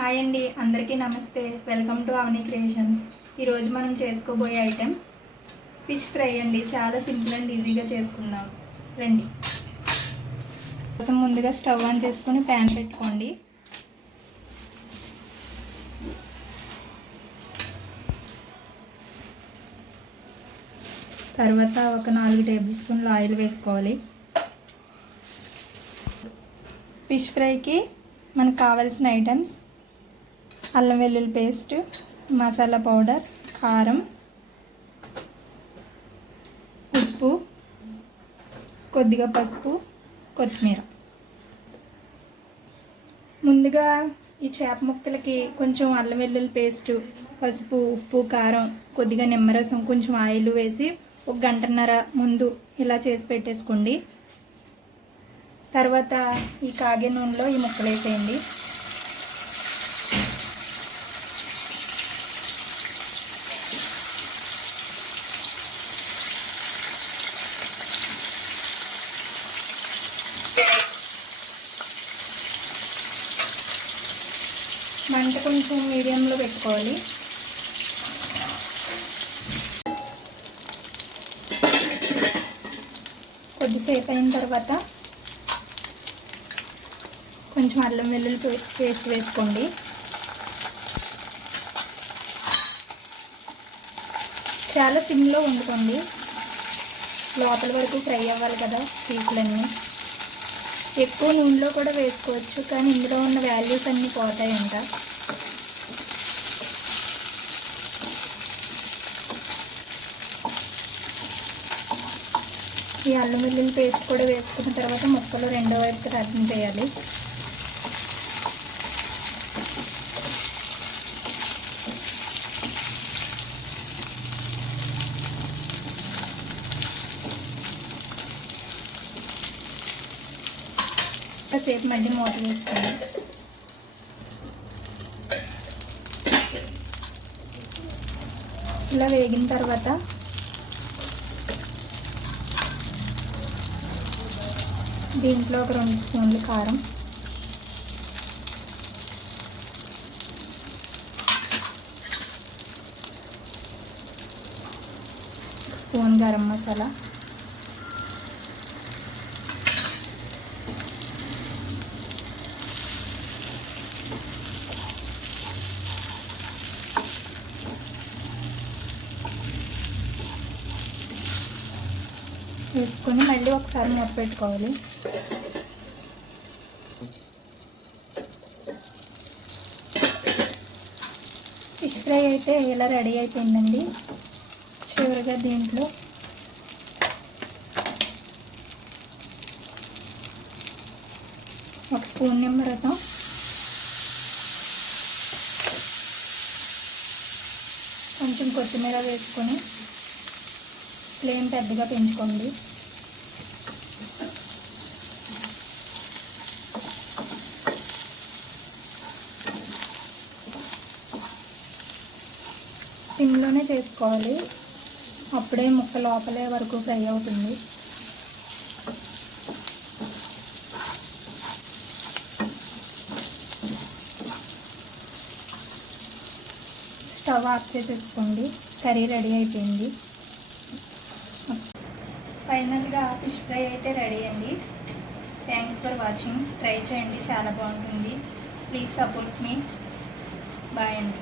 Hi అండి, అందరికీ నమస్తే. Welcome to Avani creations. ఈరోజు మనం చేసుకోబోయే ఐటెం ఫిష్ ఫ్రై అండి. చాలా సింపుల్ అండ్ ఈజీగా చేసుకుందాం రండి. కోసం ముందుగా స్టవ్ ఆన్ చేసుకొని ప్యాన్ పెట్టుకోండి. తర్వాత ఒక 4 టేబుల్ స్పూన్ల ఆయిల్ వేసుకోవాలి. ఫిష్ ఫ్రైకి మనకు కావాల్సిన ఐటమ్స్: అల్లం వెల్లుల్లి పేస్ట్, మసాలా పౌడర్, కారం, ఉప్పు, కొద్దిగా పసుపు, కొత్తిమీర. ముందుగా ఈ చేప ముక్కలకి కొంచెం అల్లం వెల్లుల్లి పేస్టు, పసుపు, ఉప్పు, కారం, కొద్దిగా నిమ్మరసం, కొంచెం ఆయిల్ వేసి 1 గంటన్నర ముందు ఇలా చేసి పెట్టేసుకోండి. తర్వాత ఈ కాగే నూనెలో ఈ ముక్కలు వేసేయండి. మంట కొంచెం మీడియంలో పెట్టుకోవాలి. కొద్దిసేపు అయిన తర్వాత కొంచెం అల్లం వెల్లుల్లి పేస్ట్ వేసుకోండి. చాలా సిమ్లో వండుకోండి, లోపల వరకు ఫ్రై అవ్వాలి కదా పీసులన్నీ. ఎక్కువ నూనెలో కూడా వేసుకోవచ్చు, కానీ ఇందులో ఉన్న వాల్యూస్ అన్నీ పోతాయంట. ఈ అల్లం వెల్లుల్లి పేస్ట్ కూడా వేసుకున్న తర్వాత ముక్కలు రెండో వైపుకి టర్న్ చేయాలి. కాసేపు మళ్ళీ మూత వేసుకోండి. ఇలా వేగిన తర్వాత దీంట్లో ఒక 2 స్పూన్లు కారం, స్పూన్ గరం మసాలా, వేసుకొని మళ్ళీ ఒకసారి మూత పెట్టుకోవాలి. ఫిష్ ఫ్రై అయితే ఇలా రెడీ అయిపోయిందండి. చివరిగా దీంట్లో ఒక స్పూన్ నిమ్మరసం, కొంచెం కొత్తిమీర వేసుకొని ఫ్లేమ్ పెద్దగా పెంచుకోండి. సిమ్లోనే చేసుకోవాలి, అప్పుడే ముక్క లోపలే వరకు ఫ్రై అవుతుంది. స్టవ్ ఆఫ్ చేసేసుకోండి. కర్రీ రెడీ అయిపోయింది. ఫైనల్గా ఫిష్ ఫ్రై అయితే రెడీ అండి. Thanks for watching. ట్రై చేయండి, చాలా బాగుంటుంది. Please support me. బాయ్ అండి.